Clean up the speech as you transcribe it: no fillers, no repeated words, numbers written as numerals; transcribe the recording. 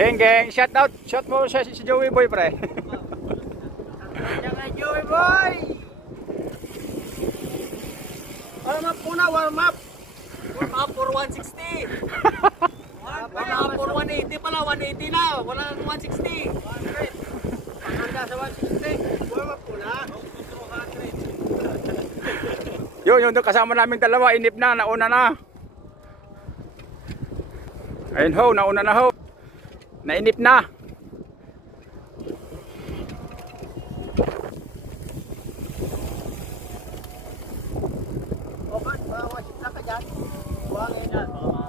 Geng, geng, shout mo si Joey Boy, pre. Yan kay Joey Boy! Warm up muna, warm up! Warm up for 160. Warm up for 180 pala, 180 na. Wala nang 160. 100. Hanggang sa 160. Warm up muna. Yung doon kasama naming dalawa, inip na, nauna na. Ayun ho, nauna na ho. Nainip na. Okay, 160 ka dyan. Buhangin.